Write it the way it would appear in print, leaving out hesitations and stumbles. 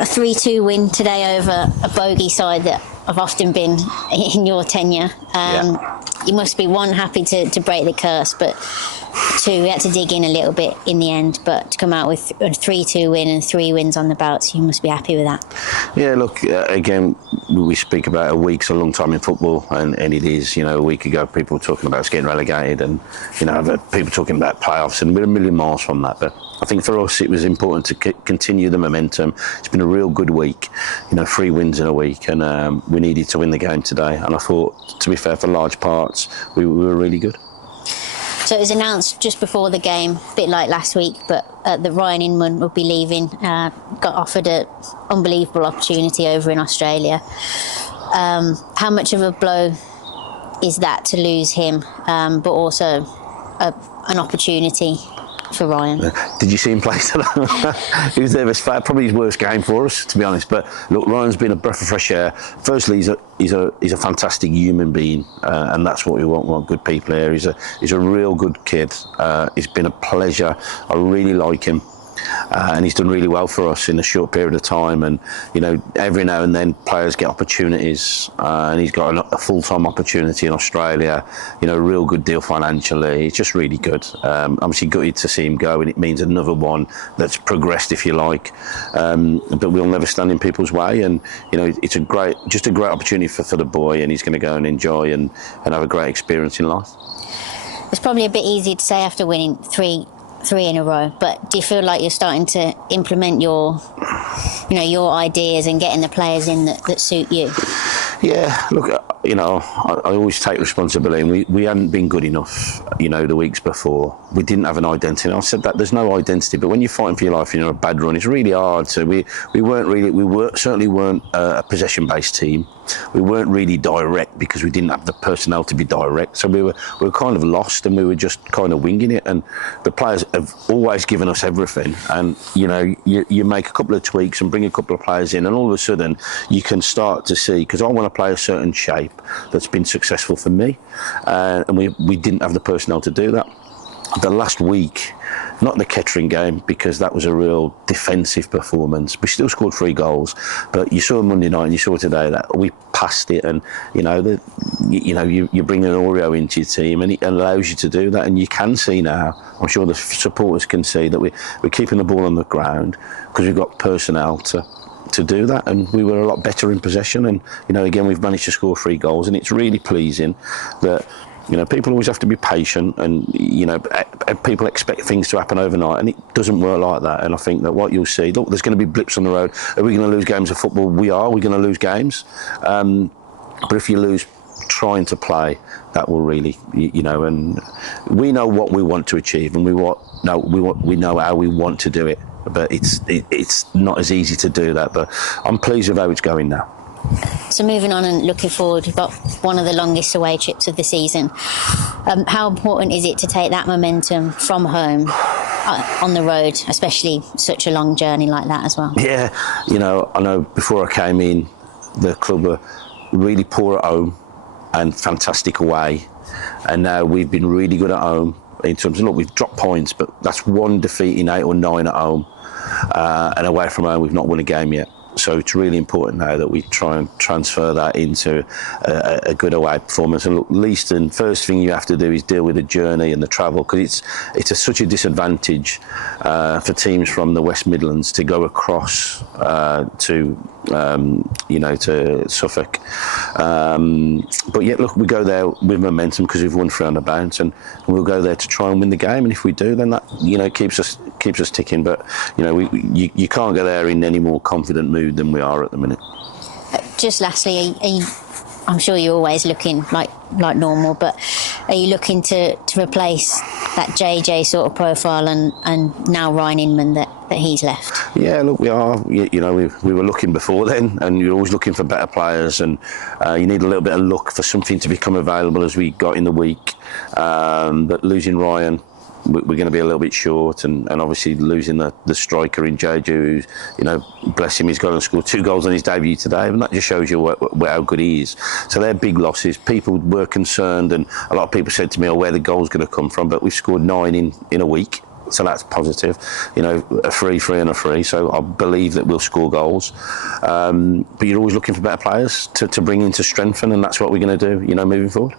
a 3-2 win today over a bogey side that I've often been in your tenure. You must be, one, happy to break the curse, but two, we had to dig in a little bit in the end, but to come out with a 3-2 win and 3 wins on the bout, so you must be happy with that. Yeah, look, again, we speak about a week's a long time in football, and it is. You know, a week ago people were talking about us getting relegated, and, you know, people talking about playoffs, and we're a million miles from that. But I think for us it was important to continue the momentum. It's been a real good week, you know, 3 wins in a week, and we needed to win the game today. And I thought, to be fair, for large parts, we were really good. So it was announced just before the game, a bit like last week, but that Ryan Inman would be leaving. Got offered an unbelievable opportunity over in Australia. How much of a blow is that to lose him, but also an opportunity for Ryan? Did you see him play today? He was there. Probably his worst game for us, to be honest. But look, Ryan's been a breath of fresh air. Firstly, he's a fantastic human being, and that's what we want. We want good people here. He's a real good kid. It's been a pleasure. I really like him. And he's done really well for us in a short period of time. And, you know, every now and then players get opportunities, and he's got a full-time opportunity in Australia, you know, a real good deal financially. It's just really good. Obviously gutted to see him go, and it means another one that's progressed, if you like. But we'll never stand in people's way, and, you know, it's just a great opportunity for the boy, and he's going to go and enjoy and have a great experience in life. It's probably a bit easier to say after winning three in a row, but do you feel like you're starting to implement your ideas and getting the players in that suit you? Yeah, look, you know, I always take responsibility, and we hadn't been good enough, you know, the weeks before. We didn't have an identity. And I said that there's no identity, but when you're fighting for your life, you know, a bad run, it's really hard. So we certainly weren't a possession-based team. We weren't really direct because we didn't have the personnel to be direct. So we were kind of lost, and we were just kind of winging it. And the players have always given us everything. And, you know, you make a couple of tweaks and bring a couple of players in, and all of a sudden you can start to see, because I want to play a certain shape that's been successful for me. And we didn't have the personnel to do that. The last week, not the Kettering game, because that was a real defensive performance. We still scored 3 goals, but you saw Monday night and you saw today that we passed it, and you bring an Oreo into your team, and it allows you to do that. And you can see now, I'm sure the supporters can see that we're keeping the ball on the ground because we've got personnel to do that, and we were a lot better in possession. And, you know, again, we've managed to score 3 goals, and it's really pleasing that, you know, people always have to be patient, and, you know, people expect things to happen overnight, and it doesn't work like that. And I think that what you'll see, look, there's going to be blips on the road. Are we going to lose games of football? We're going to lose games. But if you lose trying to play, that will really, you know, and we know what we want to achieve, and we know how we want to do it. But it's not as easy to do that. But I'm pleased with how it's going now. So moving on and looking forward, we've got one of the longest away trips of the season. How important is it to take that momentum from home on the road, especially such a long journey like that as well? Yeah, you know, I know before I came in, the club were really poor at home and fantastic away. And now we've been really good at home in terms of, look, we've dropped points, but that's 1 defeat in 8 or 9 at home. And away from home, we've not won a game yet. So it's really important now that we try and transfer that into a good away performance. And look, least and first thing you have to do is deal with the journey and the travel, because it's such a disadvantage for teams from the West Midlands to go across to Suffolk. But yet, look, we go there with momentum because we've won 3 on the bounce, and we'll go there to try and win the game. And if we do, then that, you know, keeps us ticking. But, you know, you can't go there in any more confident mood than we are at the minute. Just lastly, I'm sure you're always looking like normal, but are you looking to replace that JJ sort of profile and now Ryan Inman that he's left? Yeah, look, we are. You know, we were looking before then, and you're always looking for better players, and you need a little bit of luck for something to become available, as we got in the week. But losing Ryan, we're going to be a little bit short, and obviously losing the striker in JJ, who's, you know, bless him, he's gone and scored 2 goals on his debut today, and that just shows you how good he is. So they're big losses. People were concerned, and a lot of people said to me, where the goal's going to come from, but we've scored 9 in a week. so that's positive. You know, a free and a free. So I believe that we'll score goals. But you're always looking for better players to bring in to strengthen, and that's what we're going to do. You know, moving forward.